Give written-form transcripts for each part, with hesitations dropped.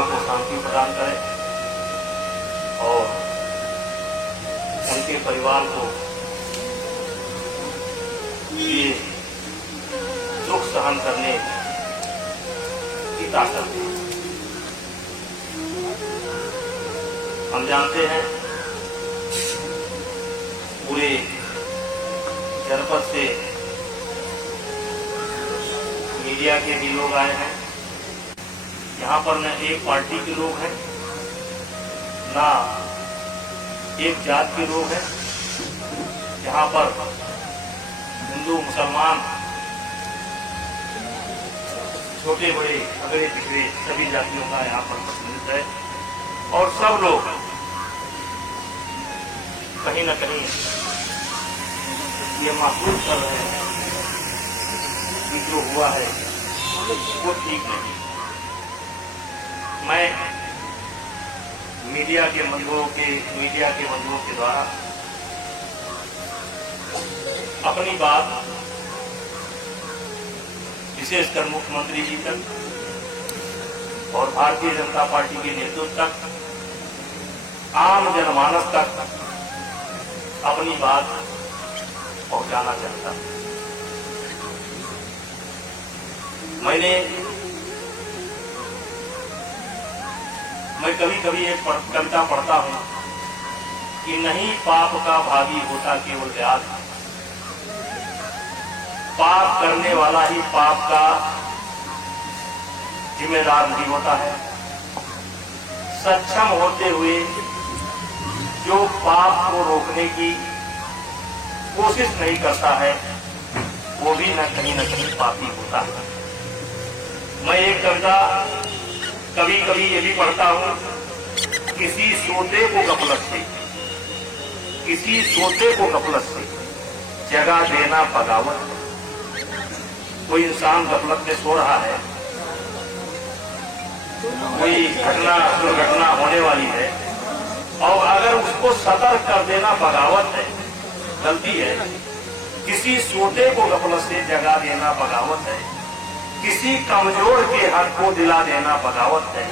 आत्मा को शांति प्रदान करे और उनके परिवार को ये दुख सहन करने की ताकत दे। हम जानते हैं पूरे जनपद से मीडिया के भी लोग आए हैं। यहाँ पर न एक पार्टी के लोग हैं, ना एक जात के लोग हैं। यहाँ पर हिंदू, मुसलमान, छोटे बड़े, अगड़े पिछड़े सभी जातियों का यहाँ पर प्रतिनिधित्व है और सब लोग कहीं न कहीं ये महसूस कर रहे हैं कि जो हुआ है वो ठीक नहीं। मैं मीडिया के बंधुओं के द्वारा अपनी बात विशेषकर मुख्यमंत्री जी तक और भारतीय जनता पार्टी के नेतृत्व तक, आम जनमानस तक अपनी बात पहुंचाना चाहता हूं। मैं कभी कभी एक कविता पढ़ता हूं कि नहीं पाप का भागी होता केवल व्याध, पाप करने वाला ही पाप का जिम्मेदार नहीं होता है। सक्षम होते हुए जो पाप को रोकने की कोशिश नहीं करता है वो भी न कहीं पापी होता है। मैं एक कविता कभी कभी ये भी पढ़ता हूं, किसी सोते को गफलत से जगह देना बगावत। कोई इंसान गफलत में सो रहा है, कोई दुर्घटना होने वाली है और अगर उसको सतर्क कर देना बगावत है, गलती है। किसी सोते को गफलत से जगा देना बगावत है, किसी कमजोर के हक को दिला देना बगावत है।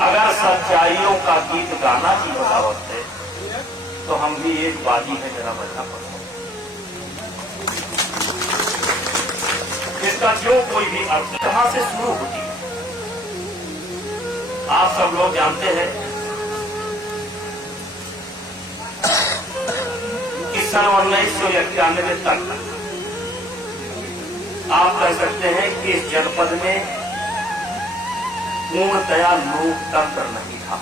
अगर सच्चाइयों का गीत गाना ही बगावत है तो हम भी एक बागी है, जरा बजना पड़ता। इसका जो कोई भी अर्थ कहां से शुरू होती है आप सब लोग जानते हैं कि सन 1991 तक आप कह सकते हैं कि इस जनपद में पूर्णतया लोकतंत्र नहीं था।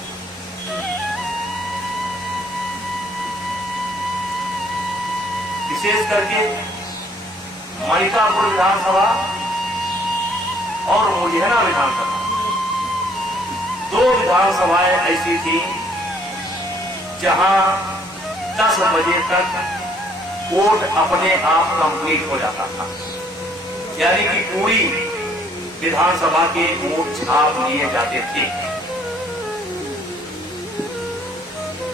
विशेष करके मणिकापुर विधानसभा और मुरैना विधानसभा, दो विधानसभाएं ऐसी थी जहां 10 बजे तक वोट अपने आप कंप्लीट हो जाता था, यानी कि पूरी विधानसभा के वोट छाप लिए जाते थे।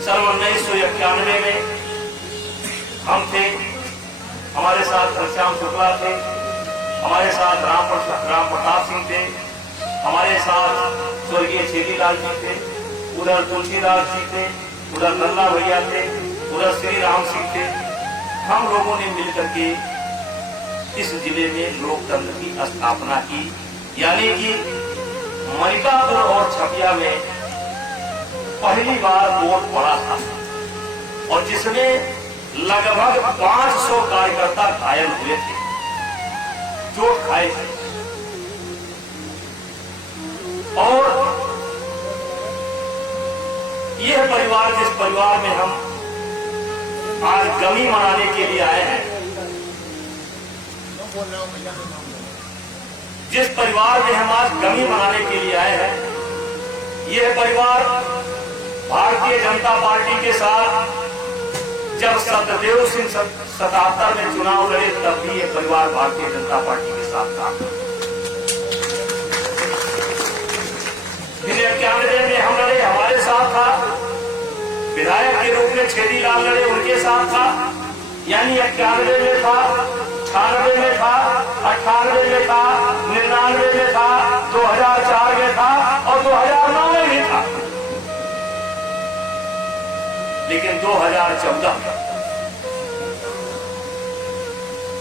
सन 1991 में हम थे, हमारे साथ घनश्याम शुक्ला थे, हमारे साथ राम प्रताप सिंह थे, हमारे साथ स्वर्गीय छेदीलाल जी थे, उधर तुलसीदास जी थे, उधर नंदा भैया थे, उधर श्री राम सिंह थे। हम लोगों ने मिलकर के इस जिले में लोकतंत्र की स्थापना की, यानी कि मणिकापुर और छपिया में पहली बार वोट पड़ा था और जिसमें लगभग 500 कार्यकर्ता घायल हुए थे, चोट खाए थे। और यह परिवार, जिस परिवार में हम आज गमी मनाने के लिए आए हैं, जिस परिवार में हम आज गमी मनाने के लिए आए हैं, यह परिवार भारतीय जनता पार्टी के साथ जब सत्यदेव सिंह 77 में चुनाव लड़े तब भी ये परिवार भारतीय जनता पार्टी के साथ था। 91 में हम लड़े, हमारे साथ था। विधायक के रूप में छेदीलाल लड़े, उनके साथ था। यानी 91 में था, 98 में था, 98 में था, 99 में था, 2004 में था और 2009 2014 में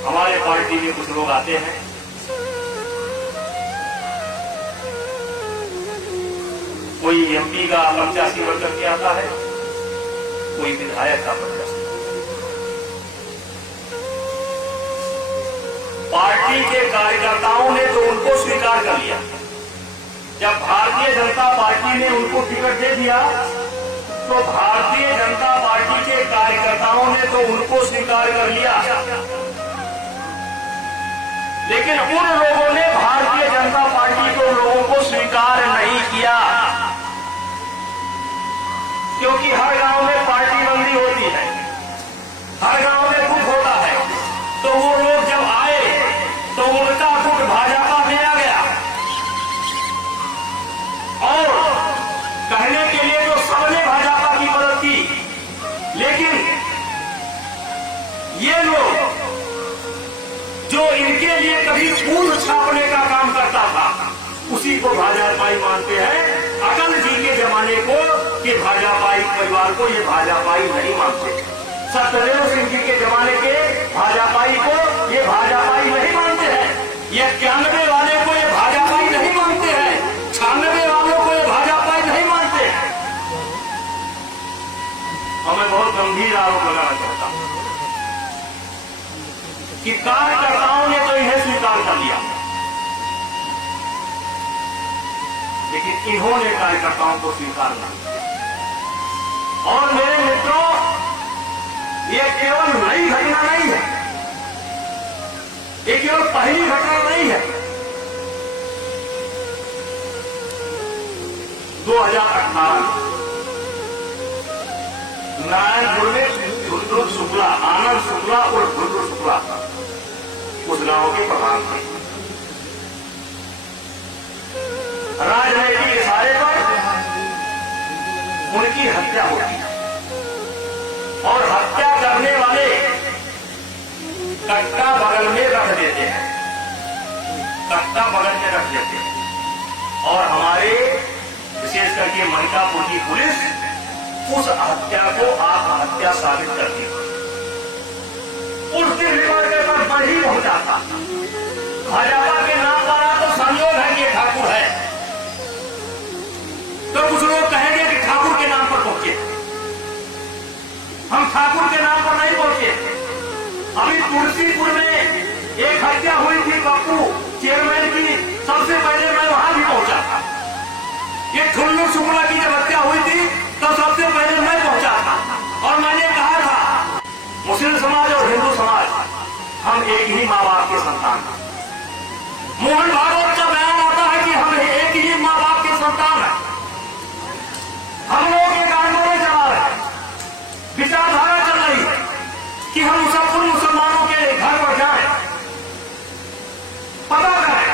हमारे पार्टी में कुछ लोग आते हैं, कोई एमपी का प्रत्याशी बन करके आता है, कोई विधायक का प्रत्याशी। पार्टी के कार्यकर्ताओं ने तो उनको स्वीकार कर लिया। जब भारतीय जनता पार्टी ने उनको टिकट दे दिया तो भारतीय जनता पार्टी के कार्यकर्ताओं ने तो उनको स्वीकार कर लिया, लेकिन उन लोगों ने भारतीय जनता पार्टी को लोगों को स्वीकार नहीं किया, क्योंकि हर गांव में पार्टी बंदी होती है, हर गांव में गुट होता है। तो वो लोग जब आए तो उनका गुट भाजपा में आ गया, और कहने के लिए तो सबने भाजपा की मदद की, लेकिन ये लोग जो इनके लिए कभी फूल छापने का काम करता था उसी को भाजपाई मानते हैं। अटल जी के जमाने को कि भाजपाई परिवार को ये भाजपाई नहीं मानते, सत्यदेव सिंह जी के जमाने के भाजपाई को ये भाजपाई नहीं मानते हैं, ये 91 वाले को ये भाजपाई नहीं मानते हैं, 96 वालों को ये भाजपाई नहीं मानते हैं। और मैं बहुत गंभीर आरोप लगाना चाहता हूं कि कार्यकर्ताओं ने तो इन्हें स्वीकार कर लिया, लेकिन इन्होंने कार्यकर्ताओं को स्वीकार नहीं किया। और मेरे मित्रों, ये केवल नई घटना नहीं है, ये केवल पहली घटना नहीं है। 2018 नारायणपुर में भुरभुर शुक्ला, आनंद शुक्ला और भुरभुर शुक्ला उस गांव के प्रधान थे। राजनीतिक इशारे पर उनकी हत्या होती है, और हत्या करने वाले कट्टा बगल में रख देते हैं, कट्टा बगल में रख देते हैं, और हमारे विशेष करके मनिकापुर की पुलिस उस हत्या को आत्महत्या साबित करती है। उस दिन रिकॉर्ड पर बड़ी पहुंचा था, भाजपा के नाम पर तो संयोग है कि ठाकुर है, तो कुछ लोग कहेंगे कि ठाकुर के नाम पर पहुंचे। हम ठाकुर के नाम पर नहीं पहुंचे। अभी तुलसीपुर में एक हत्या हुई थी पप्पू चेयरमैन की, सबसे पहले मैं वहां भी पहुंचा था। ये ठुल्लू शुक्ला की जब हत्या हुई थी तो सबसे पहले मैं पहुंचा था, और मैंने कहा था मुस्लिम समाज और हिंदू समाज हम एक ही माँ बाप के संतान हैं। मोहन भागवत का बयान आता है कि हम एक ही माँ बाप के संतान हैं। हम लोग एक आंदोलन चला रहे हैं, विचारधारा चल रही है कि हम सब उन मुसलमानों के घर पर जाएं, पता करें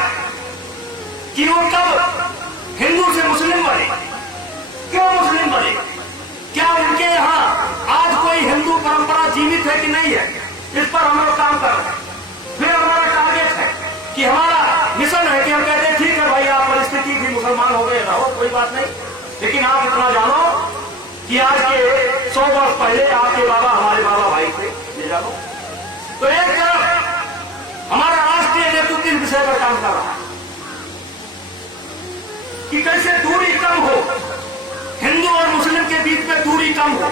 कि वो कब हिंदू से मुस्लिम बने, क्यों मुस्लिम बने, क्या उनके यहाँ आज कोई हिंदू परंपरा जीवित है कि नहीं है, इस पर हम लोग काम कर रहे हैं। फिर हमारा टारगेट है कि हमारा मिशन है कि हम कहते हैं ठीक है भाई, आप परिस्थिति भी मुसलमान हो गए, रहो कोई बात नहीं, लेकिन आप इतना जानो कि आज के 100 वर्ष पहले आपके बाबा हमारे बाबा भाई थे, ये जानो। तो एक तरफ हमारा राष्ट्रीय नेतृत्व इस विषय पर काम कर रहा है कि कैसे दूरी कम हो, हिंदू और मुस्लिम के बीच में दूरी कम हो,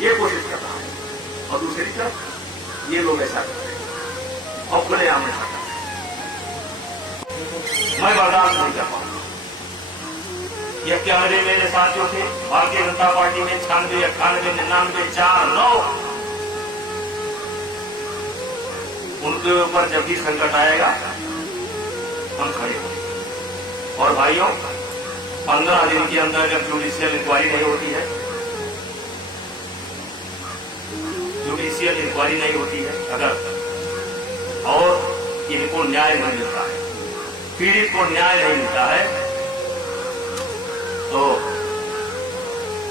ये कोशिश कर रहा है। और दूसरी तरफ ये लोग ऐसा कर रहे हैं और खुलेआम ऐसा कर रहे हैं। मैं बर्दाश्त नहीं कर पाऊंगा। ये 91 मेरे साथियों थे भारतीय जनता पार्टी में, 96, 98, 99, 4, 9, उनके ऊपर जब भी संकट आएगा हम खड़े होंगे। और भाइयों, 15 दिन के अंदर जब जुडिशियल इंक्वायरी नहीं होती है, जुडिशियल इंक्वायरी नहीं होती है अगर, और इनको न्याय नहीं मिलता है, पीड़ित को न्याय नहीं मिलता है, तो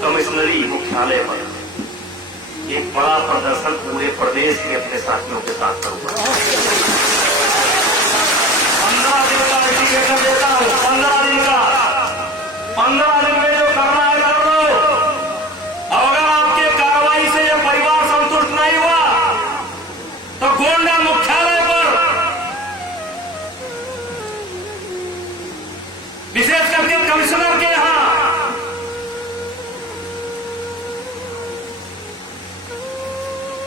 कमिश्नरी मुख्यालय पर एक बड़ा प्रदर्शन पूरे प्रदेश के अपने साथियों के साथ करूंगा। 15 दिन का इंडिकेटर देता हूं, 15 दिन का, 15 दिन में जो करना है कर लो। अगर आपके कार्रवाई कमिश्नर के यहाँ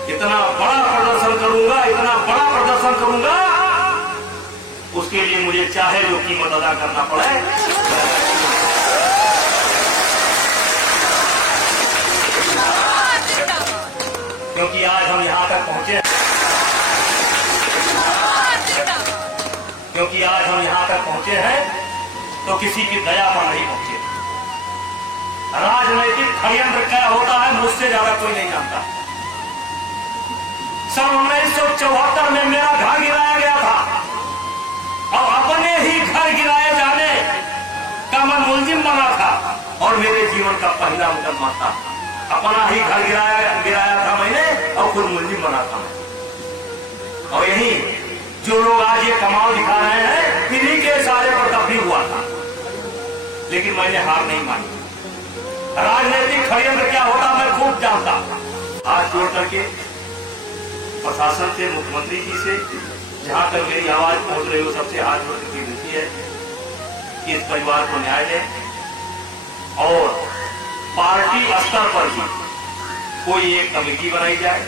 इतना बड़ा प्रदर्शन करूंगा, इतना बड़ा प्रदर्शन करूंगा, उसके लिए मुझे चाहे जो कीमत अदा करना पड़े। क्योंकि आज हम यहां तक पहुंचे, क्योंकि आज हम यहां तक पहुंचे हैं तो किसी की दया पर नहीं पहुंचे। राजनीतिक षड्यंत्र क्या होता है मुझसे ज्यादा कोई नहीं जानता। सन 1974 में मेरा घर गिराया गया था और अपने ही घर गिराए जाने का मैं मुलजिम बना था और मेरे जीवन का पहला मुकदमा था। अपना ही घर गिराया था मैंने और खुद मुलजिम बना था मैं। और यही जो लोग आज ये कमाल दिखा रहे हैं इन्हीं के इशारे पर तब भी हुआ था, लेकिन मैंने हार नहीं मानी। राजनीतिक षड्यंत्र क्या होता मैं खूब जानता। हाथ जोड़ करके प्रशासन से, मुख्यमंत्री जी से, जहां तक मेरी आवाज पहुंच रही हो सबसे हाथ जोड़ की विनती है कि इस परिवार को न्याय दें और पार्टी स्तर पर भी कोई एक कमेटी बनाई जाए।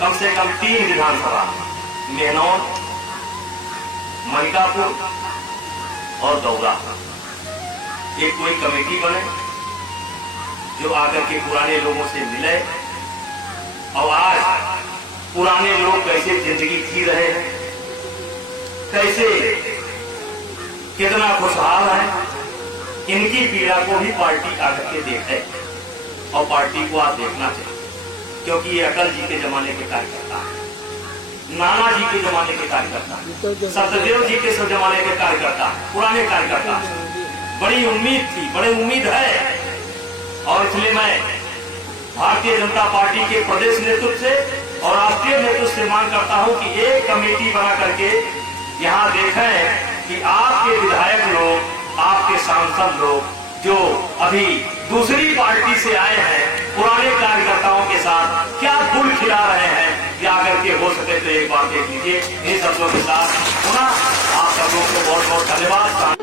कम से कम 3 विधानसभा, मेहनौर, मलिकापुर और दौरा, एक कोई कमेटी बने जो आकर के पुराने लोगों से मिले और आज पुराने लोग कैसे जिंदगी जी रहे हैं, कैसे कितना खुशहाल है, इनकी पीड़ा को भी पार्टी आकर के देखे और पार्टी को आज देखना चाहिए। क्योंकि ये अटल जी के जमाने के कार्यकर्ता है, नाना जी के जमाने के कार्यकर्ता, सत्यदेव जी के जमाने के कार्यकर्ता, पुराने कार्यकर्ता। बड़ी उम्मीद थी, बड़ी उम्मीद है और इसलिए मैं भारतीय जनता पार्टी के प्रदेश नेतृत्व से और राष्ट्रीय नेतृत्व से मांग करता हूं कि एक कमेटी बना करके यहां देखें कि आपके विधायक लोग, आपके सांसद लोग जो अभी दूसरी पार्टी से आए हैं, पुराने कार्यकर्ताओं के साथ क्या गुल खिला रहे हैं, या अगर के हो सके तो एक बार देख लीजिए। इन शब्दों के साथ पुनः आप सब लोग को बहुत बहुत धन्यवाद।